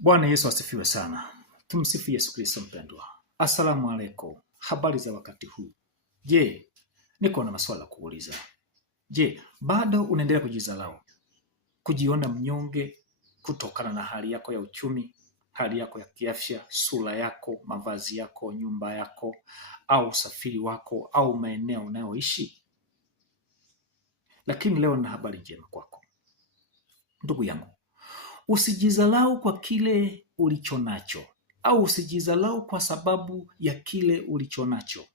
Bwana Yesu asifiwe sana. Tumsifu Yesu Kristo mpendwa. Asalamu alaikum. Habari za wakati huu. Je, niko na maswala kuuliza. Je, bado unaendelea kujidharau, kujiona mnyonge kutokana na hali yako ya uchumi, hali yako ya kiafya, sura yako, mavazi yako, nyumba yako, au usafiri wako, au maeneo unayoishi? Lakini leo nina habari njema kwako. Ndugu yangu, usijidharau kwa kile ulicho nacho, au usijidharau kwa sababu ya kile ulicho nacho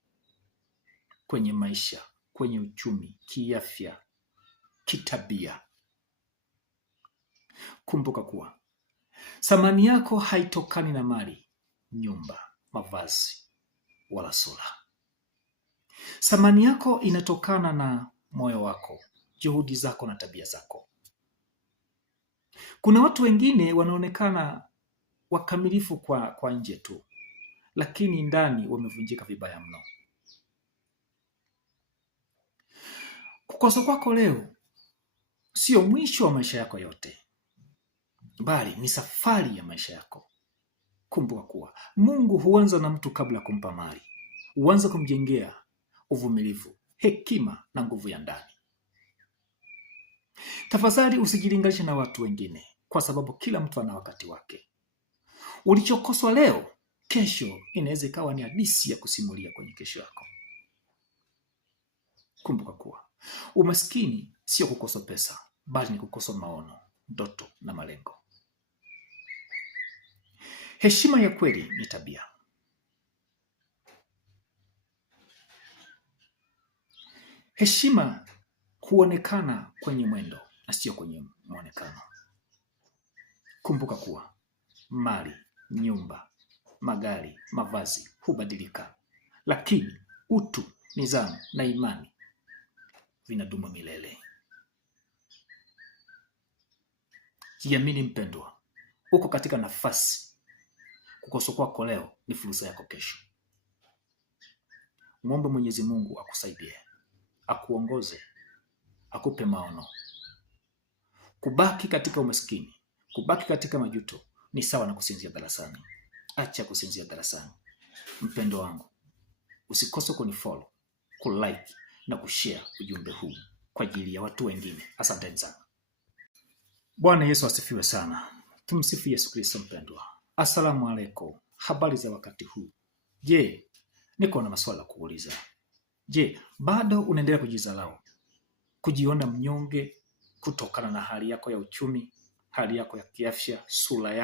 kwenye maisha, kwenye uchumi, kiafya, kitabia. Kumbuka kuwa thamani yako haitokani na mali, nyumba, mavazi wala sura. Thamani yako inatokana na moyo wako, juhudi zako na tabia zako. Kuna watu wengine wanaonekana wakamilifu kwa nje tu, lakini ndani wamevunjika vibaya mno. Kukosa kwako leo sio mwisho wa maisha yako yote, bali ni safari ya maisha yako. Kumbuka kuwa Mungu huanza na mtu kabla kumpa mali. Huanza kumjengea uvumilivu, hekima na nguvu ya ndani. Tafadhali usijilinganishe na watu wengine, kwa sababu kila mtu ana wakati wake. Ulichokoswa leo, kesho inaweza ikawa ni hadithi ya kusimulia kwenye kesho yako. Kumbuka kuwa umaskini sio kukosa pesa, bali ni kukosa maono, ndoto na malengo. Heshima ya kweli ni tabia. Heshima huonekana kwenye mwendo na sio kwenye muonekano. Kumbuka kuwa mali, nyumba, magari, mavazi hubadilika, lakini utu, nidhamu na imani vinadumu milele. Jiamini mpendwa, uko katika nafasi. Kukosa kwako leo ni fursa yako kesho. Muombe Mwenyezi Mungu akusaidie, akuongoze, akupe maono. Kubaki katika umaskini, kubaki katika majuto ni sawa na kusinzia darasani. Acha kusinzia darasani. Mpendo wangu, usikose kunifollow, kulike na kushare ujumbe huu kwa ajili ya watu wengine. Asante sana. Bwana Yesu asifiwe sana. Tumsifu Yesu Kristo mpendwa. Asalamu alaikum. Habari za wakati huu. Je, niko na maswala kuuliza. Je, bado unaendelea kujidharau, kujiona mnyonge kutokana na hali yako ya uchumi, hali yako ya kiafya, sura yako